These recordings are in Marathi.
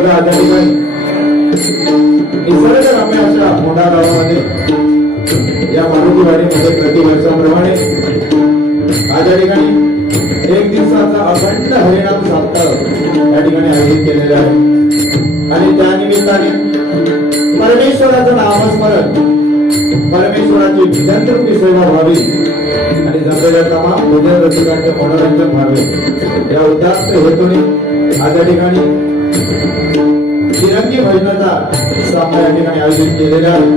बघा त्या ठिकाणी निसर्गरम्य अशा मोठा गावामध्ये या मारुतीवाडीमध्ये प्रतिवर्षाप्रमाणे आज या ठिकाणी एक दिवसाचा अखंड हरिणाम सप्ताह या ठिकाणी आयोजित केलेला आहे. आणि त्या निमित्ताने परमेश्वराचं नामस्मरण परमेश्वराची विधानरूपी सेवा व्हावी. आणि जमलेल्या तमाम भोजन रसिकांचे मनोरंजन व्हावे या उदास्त हेतूने आज या ठिकाणी तिरंगी भजनाचा सामना या ठिकाणी आयोजित केलेला आहे.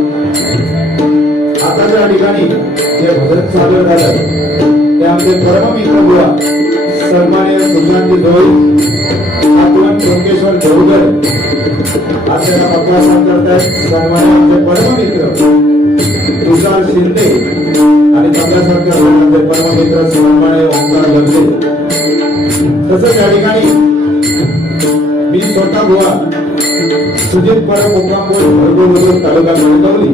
आता त्या ठिकाणी जे भजन चालू झालं त्यामध्ये परममित्र बुवा सन्मान्य सुशांती जोई आपण चोंकेश्वर देवगर आज त्यांना पक्वासन करतायत सन्मान्य आमचे परममित्र तुषार शिंदे आणि तबल्यासारख्या भजनाचे परममित्र सन्मान्य ओंकार गंजे तसंच या ठिकाणी स्वतः बुवा सुजित परम मुक्कामपूर भरपूर तालुका कणकवली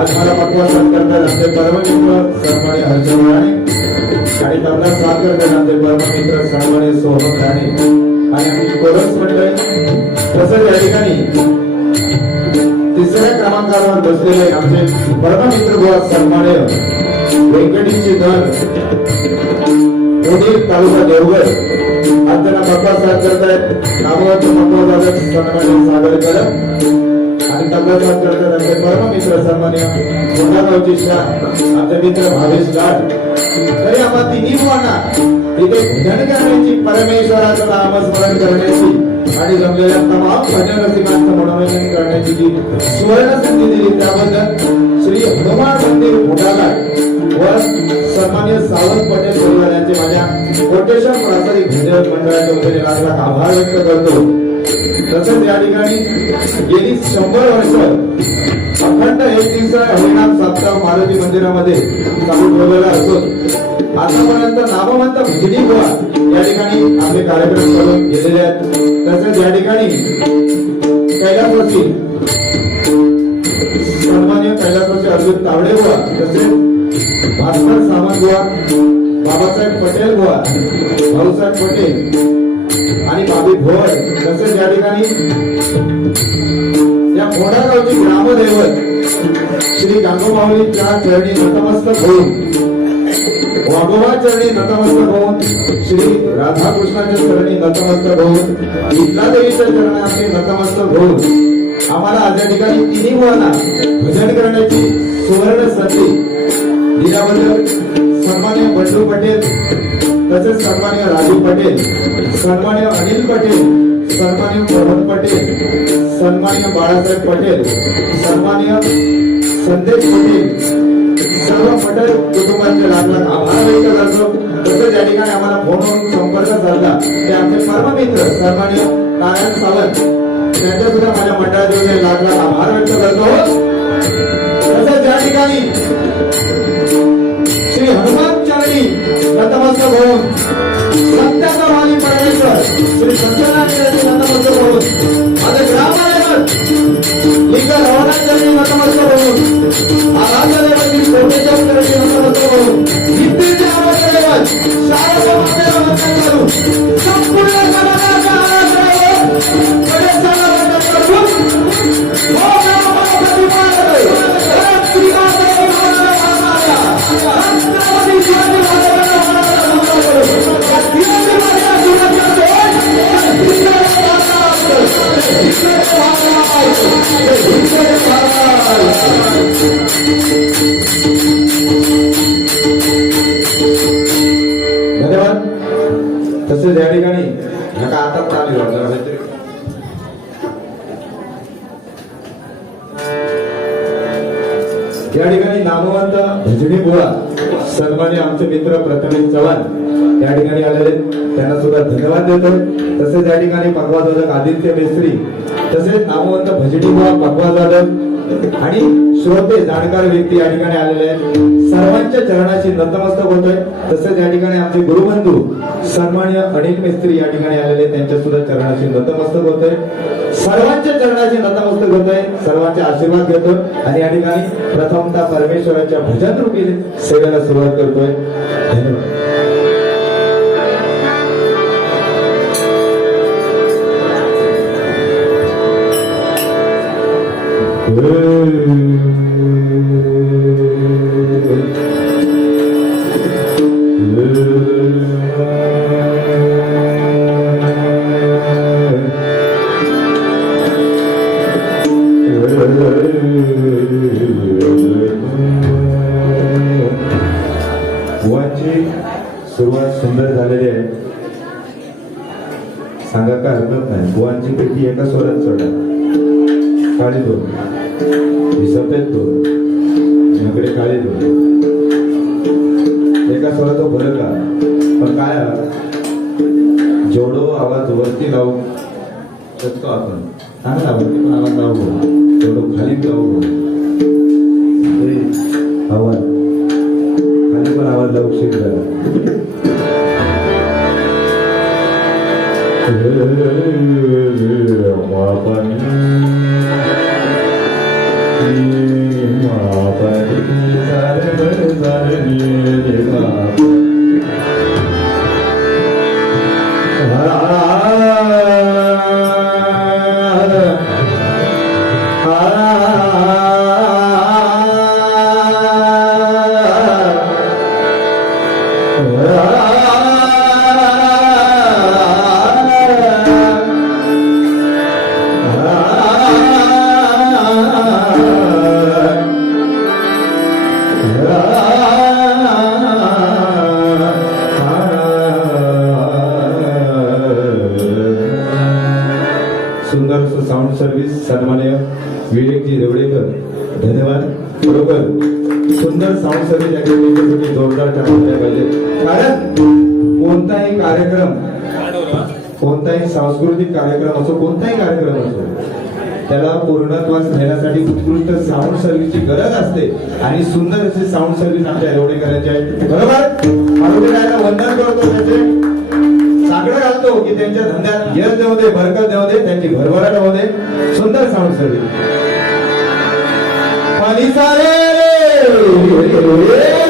आज मला पक्वासन करतात आमचे परममित्र सन्मान्य हर्षल राणे. आणि तबला साथ करतात आमचे परममित्र सन्मान्य सोहम राणे. आणि आमची कोरस मंडळी तसंच या ठिकाणी तिसऱ्या क्रमांकावर बसलेले आमचे परममित्र बुवा सन्मान्य व्यंकटेशजी धर उदीर तालुका देवगड. आज त्यांना पक्का साथ करतायत. नामवंत पक्वादादक सन्मान सादर कदम आणि तबला साथ करतात आमचे परममित्र सन्मान्य कोंडागावचे शाह आमचे मित्र भावेश लाड तरी आम्हा तिन्ही बुवांना तिथे भजन करण्याची परमेश्वराचं नामस्मरण करण्याची आणि जमलेल्या तमाम भजन रसिकांचं मनोरंजन करण्याची जी सुवर्ण संधी दिली त्याबद्दल श्री हनुमान मंदिर घोटाळा व सन्मान्य सावंत पटेल परिवार यांचे माझ्या कोटेश्वर प्रासादिक भजन मंडळाच्या वतीने लाख आभार व्यक्त करतो. तसंच या ठिकाणी गेली शंभर वर्ष अखंड एक दिवसा हरिनाम सप्ताह मारुती मंदिरामध्ये चालू ठेवलेला असून आतापर्यंत नामवंत भजनी गोवा या ठिकाणी आपले कार्यक्रम करून घेतलेले आहेत. तसेच या ठिकाणी कैलासवासी सन्मान्य कैलासवासी अर्जुन तावडे गोवा तसेच भास्कर सावंत बुवा बाबासाहेब पटेल बुवा भाऊसाहेब पटेल आणि बाबी भोर तसेच या ठिकाणी या मोडागावची ग्रामदैवत श्री गांगोमाऊलीच्या चरणी नतमस्तक होऊन वाघोबा चरणी नतमस्तक होऊन श्री राधाकृष्णाच्या चरणी नतमस्तक होऊन विद्या देवीच्या चरणाने नतमस्तक होऊन आम्हाला आज या ठिकाणी तिन्ही मुलांना भजन करण्याची सुवर्ण संधी याबद्दल सन्मान्य बंडू पटेल तसेच सन्मान्य राजू पटेल सन्मान्य अनिल पटेल सन्मान्य प्रमोद पटेल सन्मान्य बाळासाहेब पटेल सन्मान्य संदेश पटेल. सर्व पटेल कुटुंबाचे लाख आभार व्यक्त करतो. तसेच या ठिकाणी आम्हाला फोनवरून संपर्क साधला. ते आमचे परम मित्र सन्मान्य नारायण सावंत त्यांच्या सुद्धा माझ्या मंडळाचे वतीने आभार व्यक्त करतो. तसेच या ठिकाणी श्री हनुमान चरणी नतमस्तक होऊन सत्याचा माली परमेश्वर श्री सत्यनारायण चरणी नतमस्तक होऊन माझ्या ग्रामदेवत लिंग रवाना चरणी नतमस्तक होऊन ठिकाणी आदित्य मेस्त्री तसेच नामवंत भजनी बुवा जाधव आणि श्रोते जाणकार व्यक्ती या ठिकाणी आलेले आहेत. सर्वांच्या चरणाशी नतमस्तक होतोय. तसेच या ठिकाणी आमचे गुरुबंधू सन्मान्य अनिल मिस्त्री या ठिकाणी आलेले त्यांच्या सुद्धा चरणाशी नतमस्तक होतोय. सर्वांच्या चरणाशी नतमस्तक होतोय. सर्वांचे आशीर्वाद घेतो आणि या ठिकाणी प्रथमतः परमेश्वराच्या भजन रूपी सेवेला सुरुवात करतोय. धन्यवाद. सुरुवात सुंदर झालेली आहे. सांगा काय हरकत नाही. बुवांची पेटी एका स्वरात चढा. काळी दोन ही सफेद दोन इकडे काळी तो. एका स्वरा तो भरला पण काय जेवढो आवाज वरती लावू. शकतो आपण. चांगला वरती पण आवाज लावू जेवढो खाली लावू सुंदर सर्व्हिसची गरज असते. आणि सुंदर असे साऊंड सर्व्हिस आमच्या एवढे करायचे आहे. बरोबर? वंदन करतो त्याचे. साकडं घालतो की त्यांच्या धंद्यात यश देऊ दे भरकत देऊ दे त्यांची भरभराट होऊ दे. सुंदर साऊंड सर्व्हिस रे!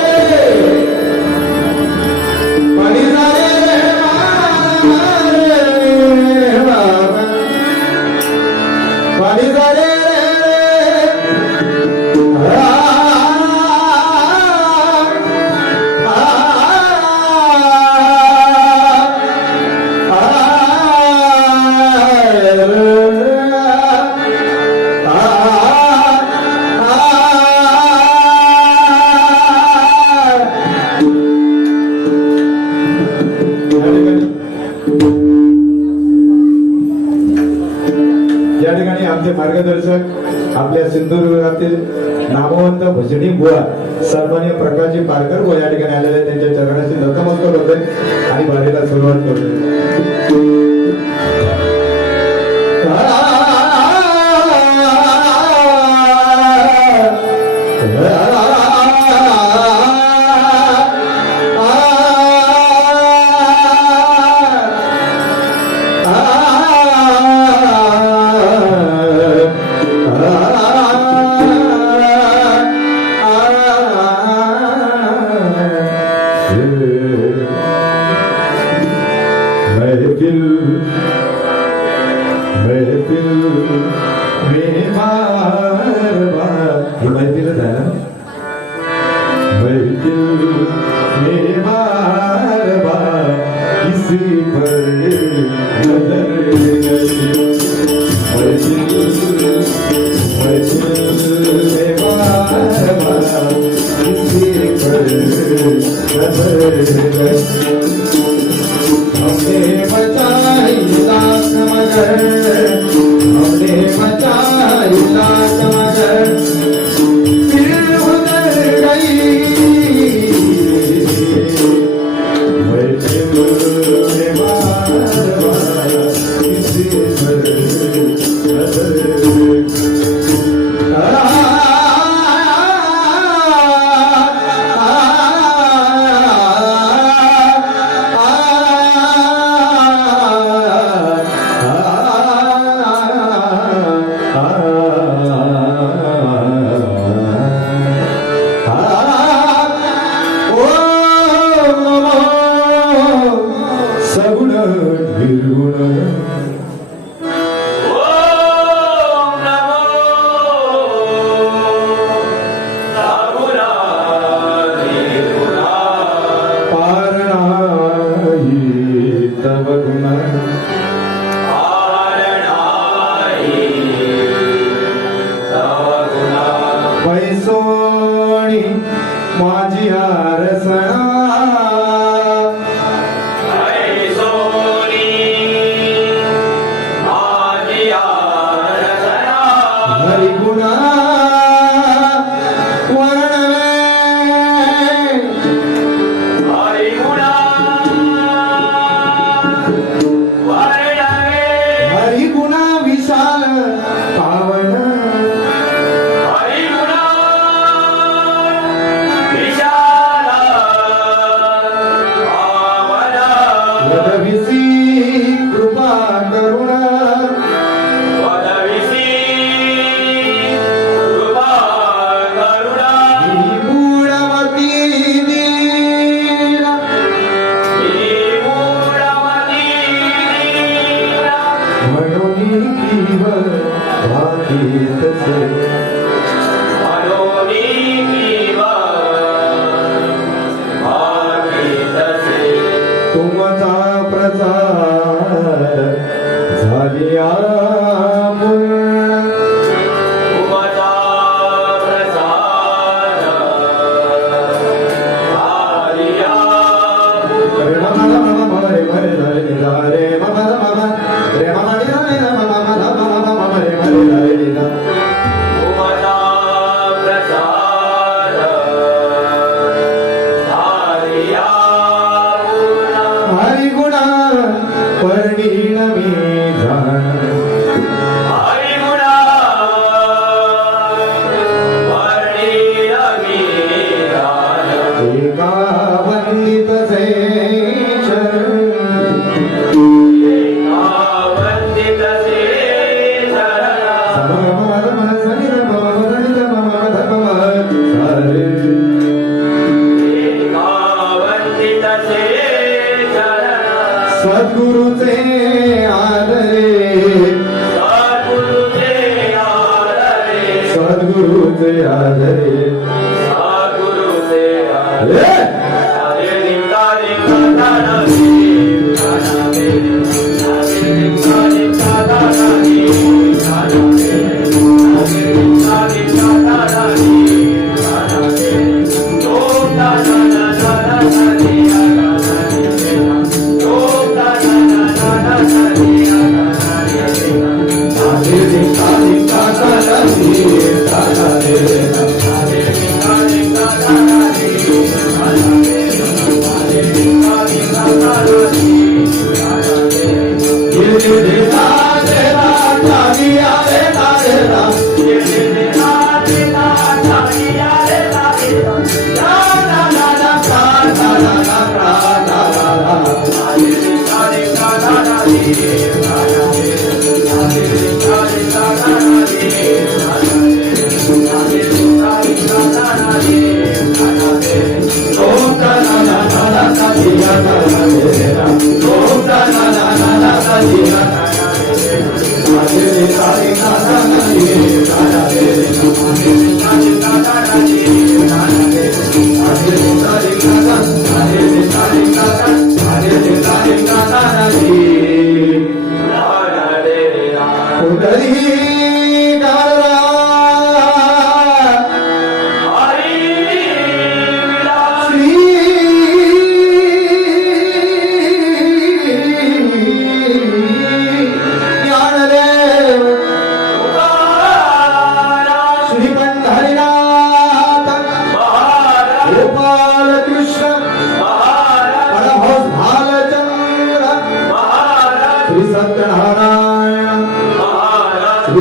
भगवंत भजनी बुवा सन्मान्य प्रकाशजी पारकर बुवा या ठिकाणी आलेले त्यांच्या चरणाशी नतमस्तक होते आणि भारीला सुरुवात करतो आदरे सद्गुरुचे Yeah.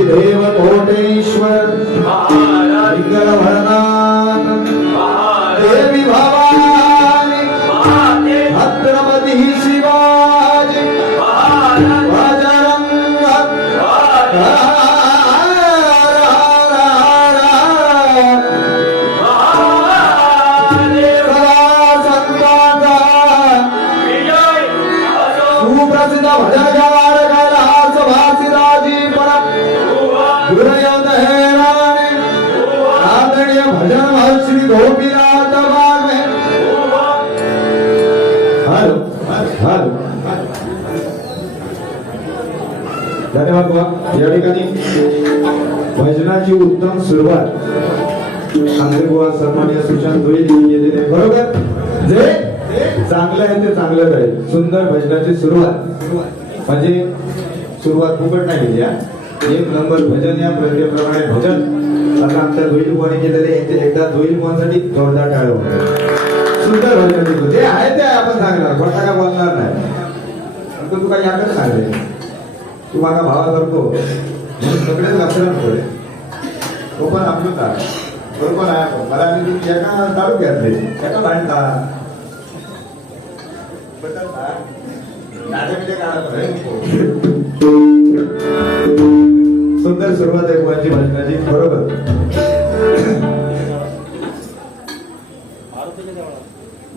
श्री ठिकाणी भजनाची उत्तम सुरुवात. आमचे बुवा सन्मान्य सुशांत धुळे बरोबर? जे चांगलं आहे ते चांगलंच आहे. सुंदर भजनाची सुरुवात. म्हणजे सुरुवात फुकट नाही केली एक नंबर भजन या प्रत्येप्रमाणे भजन. आता आमच्या धुईल कोणी केलेले यांचे एकदा धुईल कोणसाठी? जोरदार टाळ सुंदर भजन जे आहे ते आपण सांगणार कोणता काय बोलणार नाही. तुका तू काही याकडे सांगले तू माझा भावा करतो सगळे लक्षात लक्षण तो पण आपलं काय बरोबर आहे मला आणि तू एका दारू एका भांडता सुंदर सुरुवात आहे मुलांची भाषणाची बरोबर.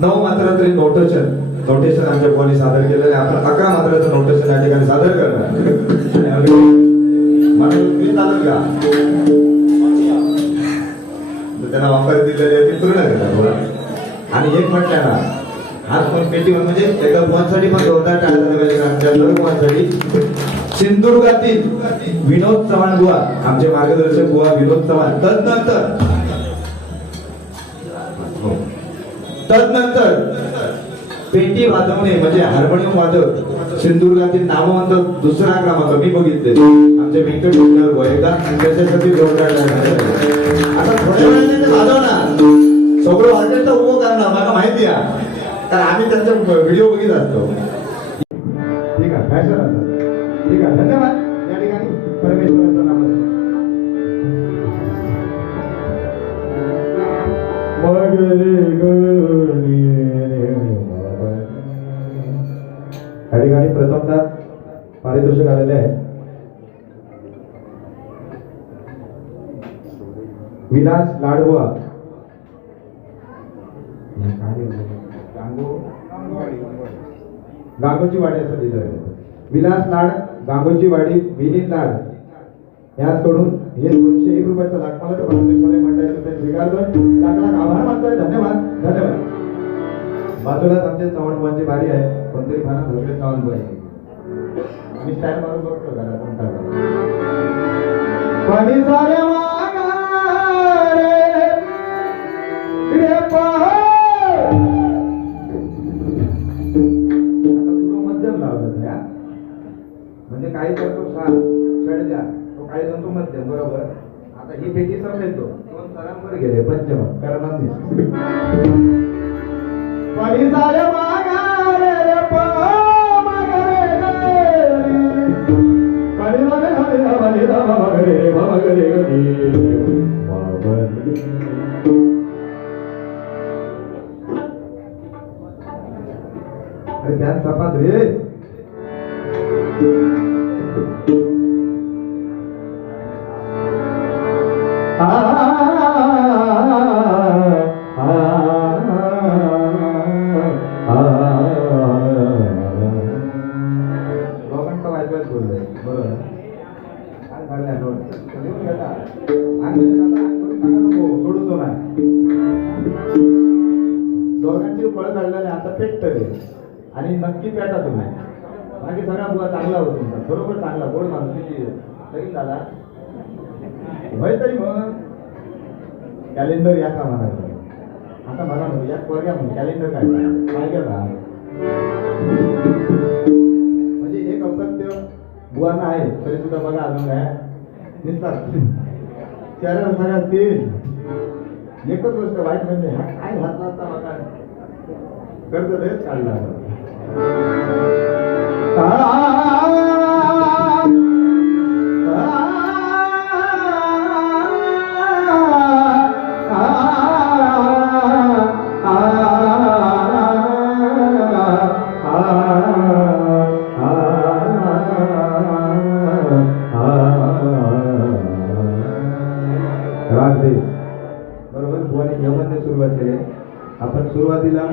नऊ मात्र तरी नोटेशन. नोटेशन आमच्या बुवांनी सादर केलेलं आहे आपण अकरा मात्राचं नोटेशन या ठिकाणी सादर करणार. म्हणून तुम्ही चालत त्यांना वापर दिलेले ते पूर्ण आणि एक म्हटलं ना आज पण पेटी म्हणजे एका बुवांसाठी पण जोरदार टाळलं पाहिजे आमच्या सर्व सिंधुदुर्गातील विनोद चव्हाण बुवा आमचे मार्गदर्शक बुवा विनोद चव्हाण तदनंतर हो. तदनंतर पेटी वाजवणे म्हणजे हार्मोनियम वादक सिंधुदुर्गातील नामवंत दुसरा क्रमांक. मी बघितले आमचे व्यंकट विठ्ठल बुवा एकदा आणि त्याच्यासाठी जोरदार आता थोड्या वेळाने वाजवणार. सगळं हॉटेलचं उभं हो करणार मला माहिती आहे. कारण आम्ही त्यांचे व्हिडिओ बघित असतो. ठीक आहे काय सर? ठीक आहे धन्यवाद. या ठिकाणी परमेश्वराचं नाम आहे. या ठिकाणी प्रथमतः पारितोषिक आलेले आहे विलास लाडवा गांगोची वाडी असं लिहिलं आहे. विलास लाड गांगोची वाडी विनीत लाड. याचकडून हे दोनशे एक रुपयाचा लाख मला तर ते स्वीकारतो. लाख लाख आभार मानतोय. धन्यवाद. धन्यवाद. बाजूलाच आमचे चव्हाणबाईंची बारी आहे. कोणतरी म्हणा धोके पाहिजे मी स्टाईल मारून बघतो जरा कोणता पाणी मध्यम लावलं त्या म्हणजे काही करतो सहा षडजा तो काही जण मध्यम बरोबर? आता ही पेटी समजेल तो. दोन सरांवर गेले पंचम कर्मांनी नाही. पाणी सारे मागारे Kerjaan siapa tuh? काढल्याने आता आणि नक्की पेटा तुम्ही. बाकी सगळा बुवा चांगला होतो तुमचा. बरोबर चांगला. गोड माणूस तरी झाला होय तरी मग. कॅलेंडर या का म्हणायचं आता म्हणा मग या पोरग्या म्हणून कॅलेंडर काय? काय केला म्हणजे एक अपत्य बुवांना आहे. तरी सुद्धा बघा अजून काय? निसतात चेहऱ्यावर सगळ्यात तेल. एकच गोष्ट वाईट म्हणजे हा काय घातला असता बघा. कर्ज लयच काढला राग देश बरोबर बुवाने यमनने सुरुवात केली आपण सुरुवातीला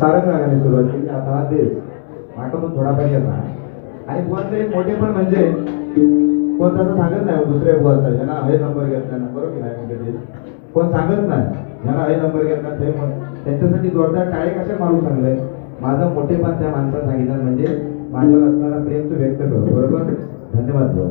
सारंग रागाने सुरुवात केली आता हा देश मागून थोडाफार येता आणि बुवाचं एक मोठे पण म्हणजे कोण त्याचं सांगत नाही दुसऱ्या बुवाचा ज्यांना हे नंबर घेतला ना बरोबर नाही म्हणजे कोण सांगत नाही ज्यांना हे नंबर घेतला ते पण त्यांच्यासाठी जोरदार टाळे कशा मारू सांगले माझं मोठेपण त्या माणसाला सांगितलं म्हणजे माझ्यावर असणारा प्रेम तू व्यक्त कर बरोबर धन्यवाद भाऊ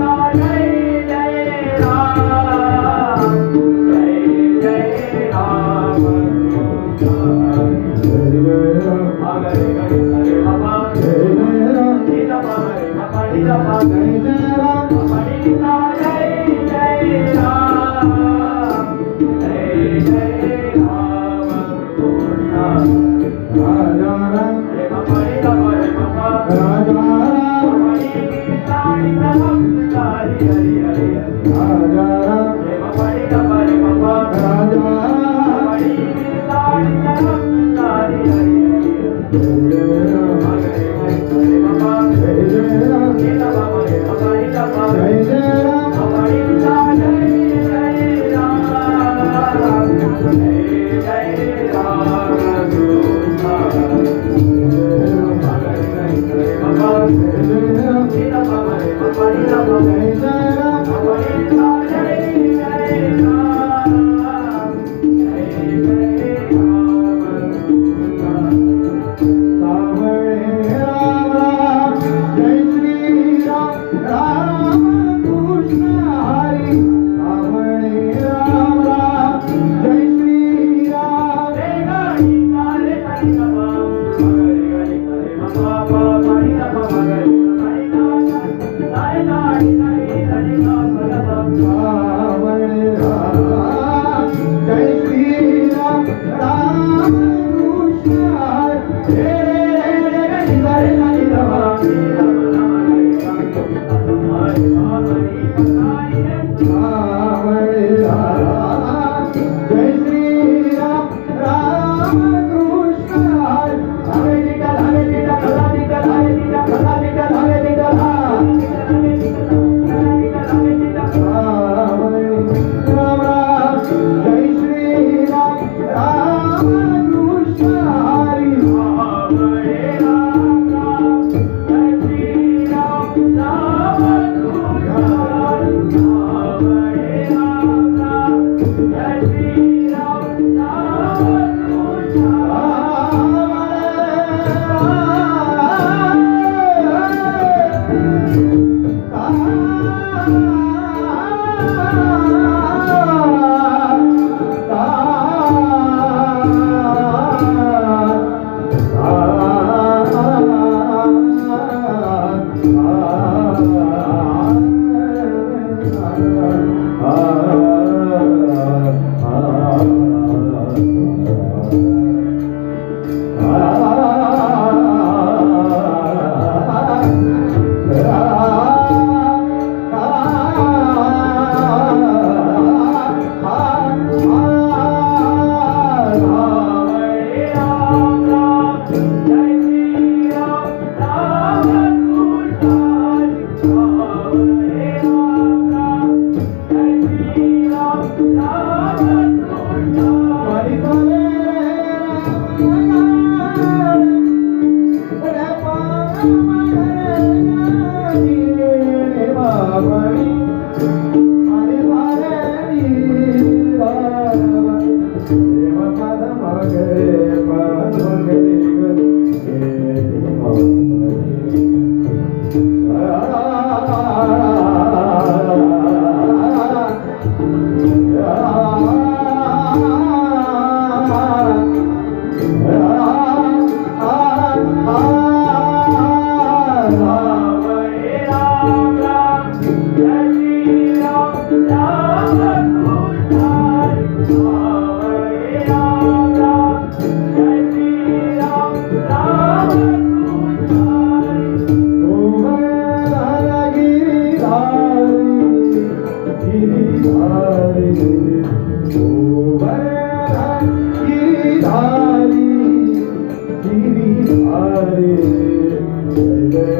श्री राम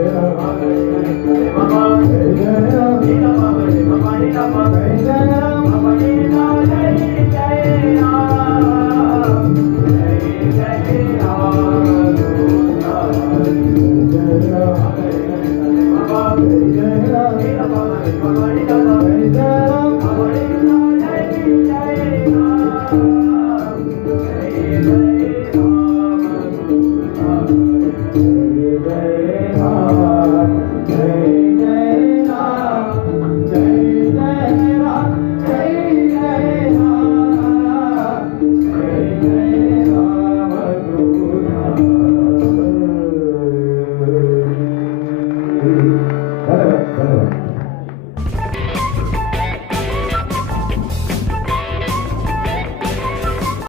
Yeah,